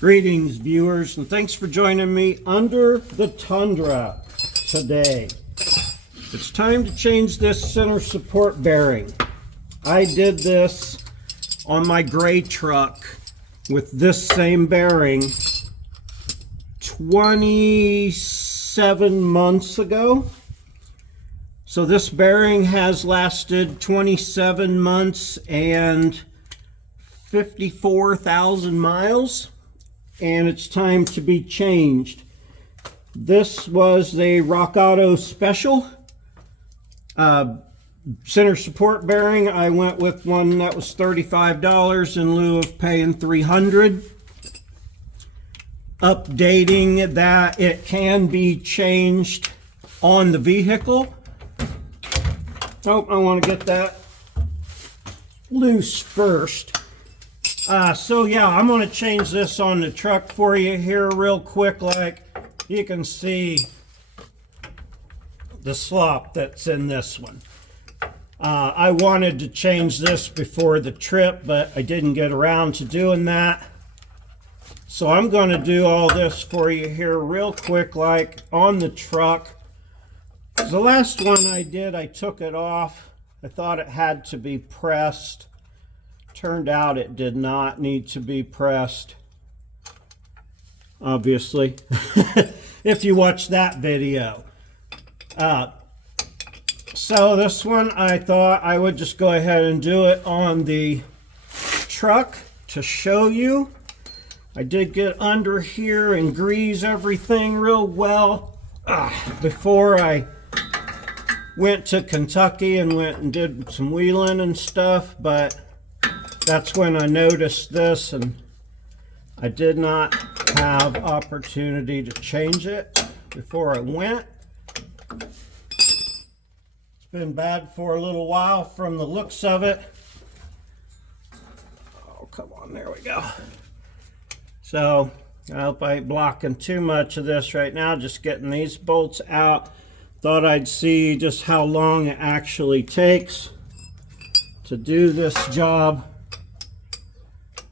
Greetings, viewers, and thanks for joining me under the Tundra today. It's time to change this center support bearing. I did this on my gray truck with this same bearing 27 months ago. So this bearing has lasted 27 months and 54,000 miles. And it's time to be changed. This was the Rock Auto Special center support bearing. I went with one that was $35 in lieu of paying $300. Updating that it can be changed on the vehicle. Oh, I want to get that loose first. So yeah, I'm going to change this on the truck for you here real quick. Like you can see the slop that's in this one. I wanted to change this before the trip, but I didn't get around to doing that. So I'm going to do all this for you here real quick, like on the truck. The last one I did, I took it off. I thought it had to be pressed. Turned out it did not need to be pressed, obviously, if you watch that video. So this one, I thought I would just go ahead and do it on the truck to show you. I did get under here and grease everything real well before I went to Kentucky and went and did some wheeling and stuff, but that's when I noticed this, and I did not have opportunity to change it before I went. It's been bad for a little while from the looks of it. Oh, come on, there we go. So I hope I ain't blocking too much of this right now, just getting these bolts out. Thought I'd see just how long it actually takes to do this job.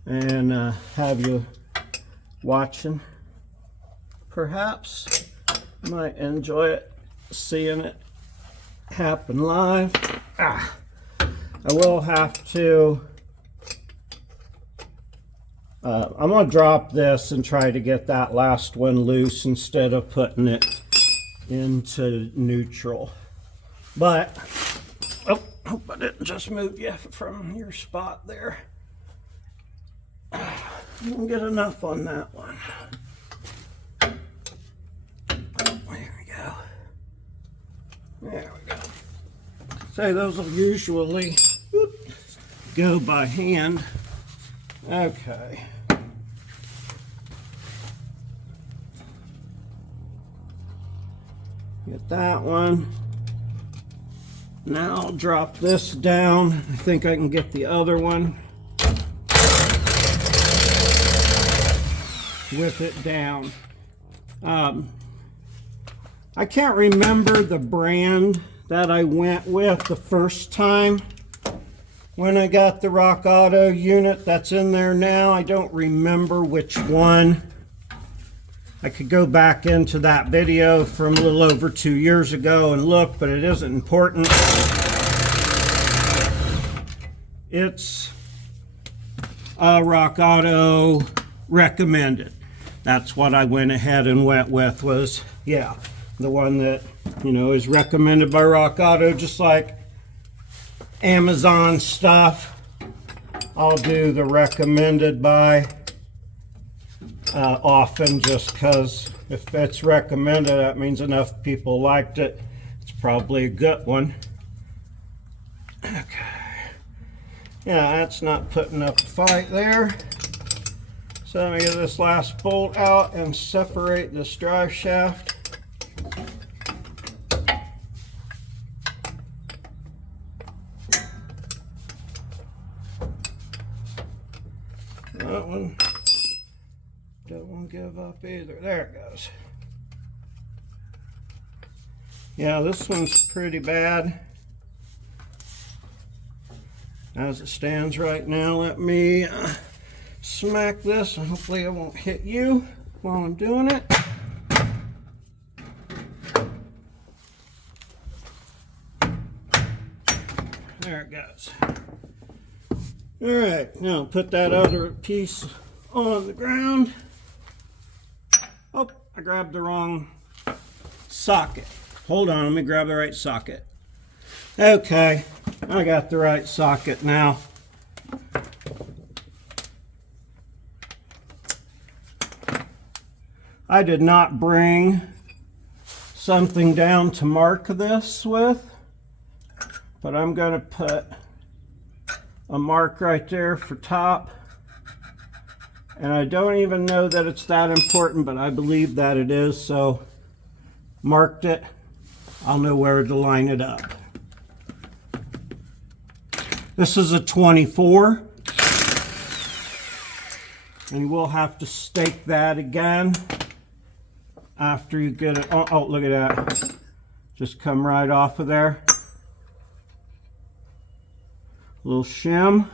And have you watching. Perhaps might enjoy it, seeing it happen live. I will have to I'm gonna drop this and try to get that last one loose instead of putting it into neutral. But oh, hope I didn't just move you from your spot there. Didn't get enough on that one. There we go. There we go. So those will usually go by hand. Okay. Get that one. Now I'll drop this down. I think I can get the other one with it down. I can't remember the brand that I went with the first time when I got the Rock Auto unit that's in there now. I don't remember which one. I could go back into that video from a little over 2 years ago and look, but it isn't important. It's a Rock Auto recommended. That's what I went ahead and went with, was, yeah, the one that, you know, is recommended by Rock Auto. Just like Amazon stuff, I'll do the recommended by often, just because if it's recommended, that means enough people liked it. It's probably a good one. Okay. Yeah, that's not putting up a fight there. So let me get this last bolt out and separate this drive shaft. That one don't give up either. There it goes. Yeah, this one's pretty bad as it stands right now. Let me smack this, and hopefully it won't hit you while I'm doing it. There it goes. All right, now put that other piece on the ground. Oh, I grabbed the wrong socket. Hold on, let me grab the right socket. Okay, I got the right socket now. I did not bring something down to mark this with, but I'm going to put a mark right there for top. And I don't even know that it's that important, but I believe that it is, so marked it. I'll know where to line it up. This is a 24, and you will have to stake that again after you get it. Oh, look at that. Just come right off of there. Little shim.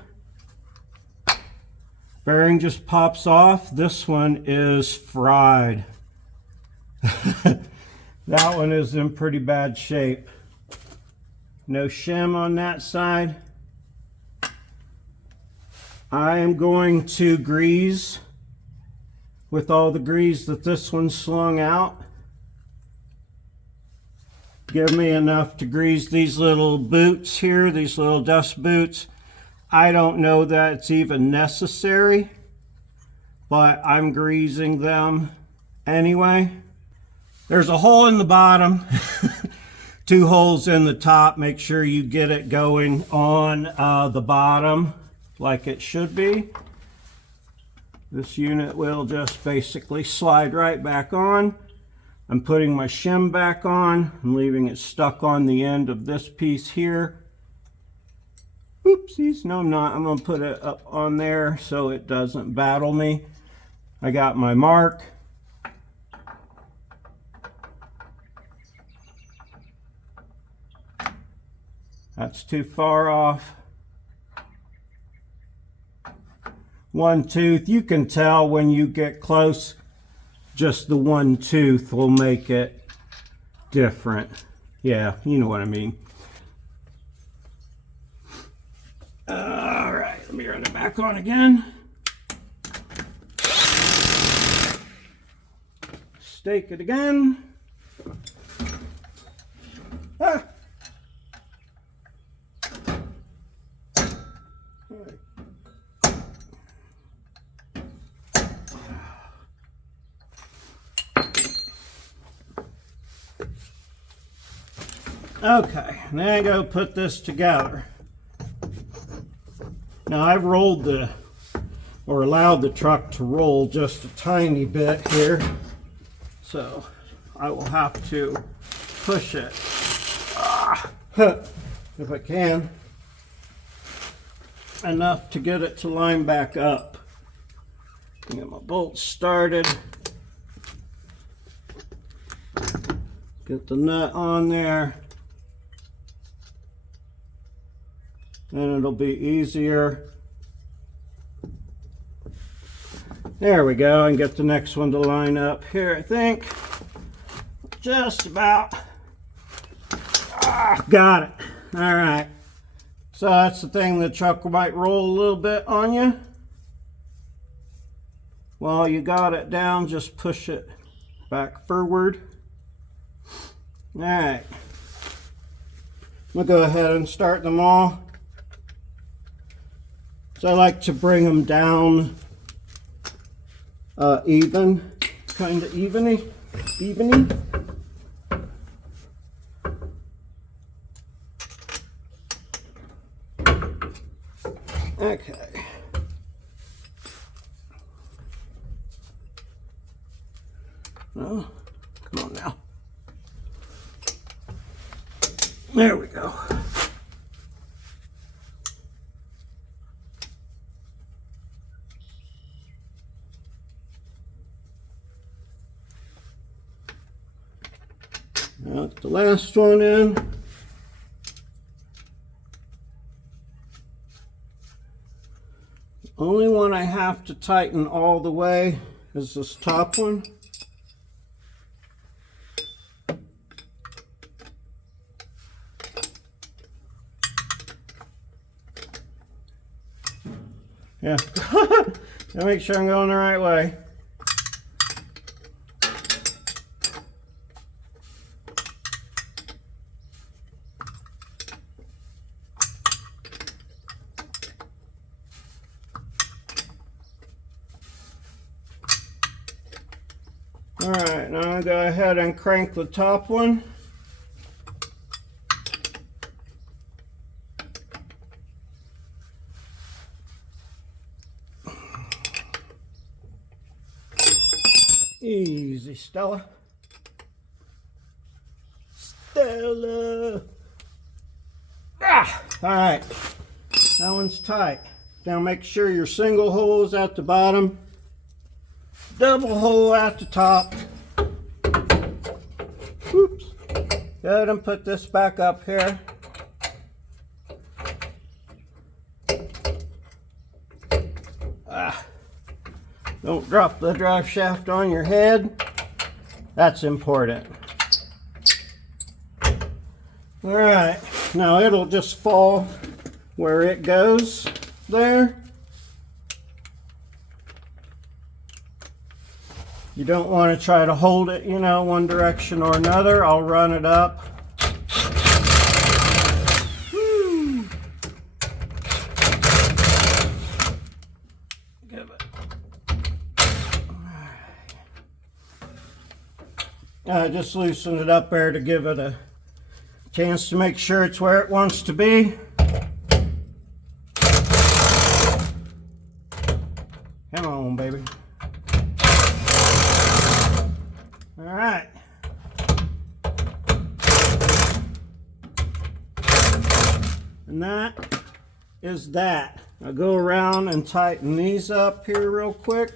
Bearing just pops off. This one is fried. That one is in pretty bad shape. No shim on that side. I am going to grease with all the grease that this one slung out. Give me enough to grease these little boots here, these little dust boots. I don't know that it's even necessary, but I'm greasing them anyway. There's a hole in the bottom, 2 holes in the top. Make sure you get it going on the bottom like it should be. This unit will just basically slide right back on. I'm putting my shim back on. I'm leaving it stuck on the end of this piece here. Oopsies, no I'm not. I'm going to put it up on there so it doesn't battle me. I got my mark. That's too far off. 1 tooth, you can tell when you get close, just the 1 tooth will make it different. Yeah, you know what I mean. All right, let me run it back on again. Stake it again. Ah. Okay, now I go put this together. Now I've rolled or allowed the truck to roll just a tiny bit here, so I will have to push it if I can, enough to get it to line back up. Get my bolts started. Get the nut on there. And it'll be easier. There we go, and get the next one to line up here, I think. Just about. Got it. All right. So that's the thing, the truck might roll a little bit on you. While you got it down, just push it back forward. All right. I'm gonna go ahead and start them all. So I like to bring them down even, kind of eveny. Okay. Oh, come on now. There we go. Now get the last one in. Only one I have to tighten all the way is this top one. Yeah, gotta make sure I'm going the right way. All right, now I'll go ahead and crank the top one. Easy, Stella. Stella. Ah, all right, that one's tight. Now make sure your single hole is at the bottom, double hole at the top. Oops. Go ahead and put this back up here. Don't drop the drive shaft on your head. That's important. All right, now it'll just fall where it goes there. You don't want to try to hold it, you know, one direction or another. I'll run it up. Woo. Give it. I just loosened it up there to give it a chance to make sure it's where it wants to be. Come on, baby. All right. And that is that. I'll go around and tighten these up here real quick.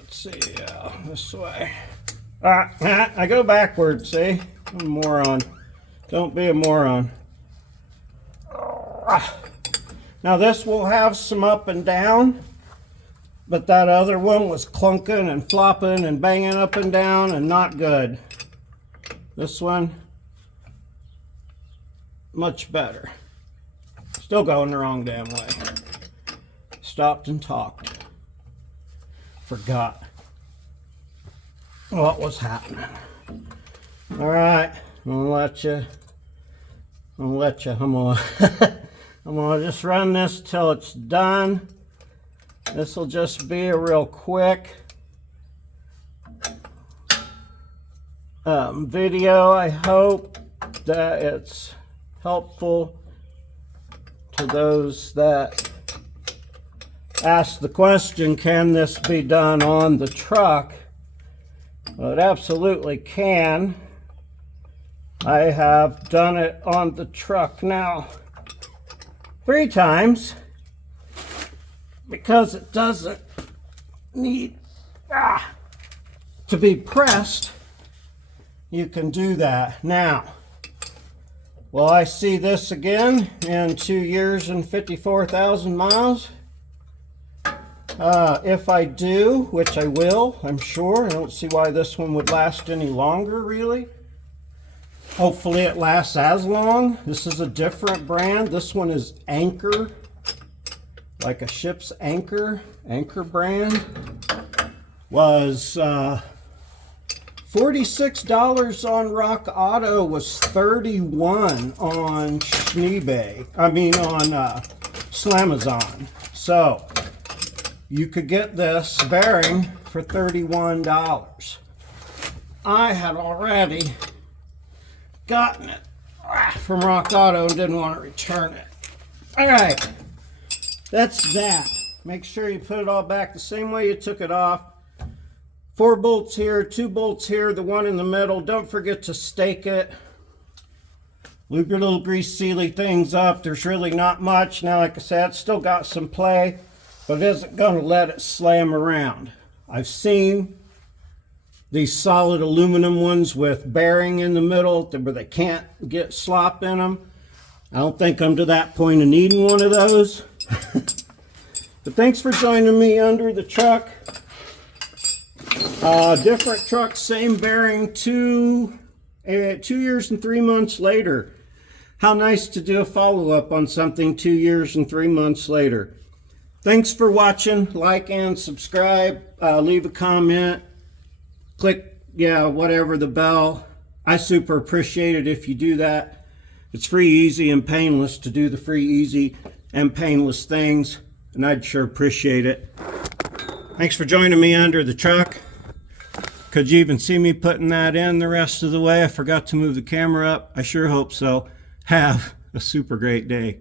Let's see, this way. I go backwards, see? I'm a moron. Don't be a moron. Now this will have some up and down, but that other one was clunking and flopping and banging up and down and not good. This one, much better. Still going the wrong damn way. Stopped and talked. Forgot what was happening. All right, I'm gonna let you. I'm gonna just run this till it's done. This will just be a real quick video. I hope that it's helpful to those that ask the question, can this be done on the truck? Well, it absolutely can. I have done it on the truck now 3 times because it doesn't need to be pressed. You can do that. Now, will I see this again in 2 years and 54,000 miles? If I do, which I will, I'm sure. I don't see why this one would last any longer, really. Hopefully it lasts as long. This is a different brand. This one is Anchor, like a ship's anchor. Anchor brand. Was $46 on Rock Auto, was $31 on eBay. I mean on Slamazon. So you could get this bearing for $31. I had already gotten it from Rock Auto and didn't want to return it. All right, that's that. Make sure you put it all back the same way you took it off. 4 bolts here, 2 bolts here, the one in the middle. Don't forget to stake it. Lube your little grease sealy things up. There's really not much. Now, like I said, it's still got some play, but it isn't going to let it slam around. I've seen these solid aluminum ones with bearing in the middle where they can't get slop in them. I don't think I'm to that point of needing one of those. But thanks for joining me under the truck. Different truck, same bearing, 2 years and 3 months later. How nice to do a follow-up on something 2 years and 3 months later. Thanks for watching. Like and subscribe. Leave a comment. Click, whatever, the bell. I super appreciate it if you do that. It's free, easy, and painless to do the free, easy, and painless things, and I'd sure appreciate it. Thanks for joining me under the truck. Could you even see me putting that in the rest of the way? I forgot to move the camera up. I sure hope so. Have a super great day.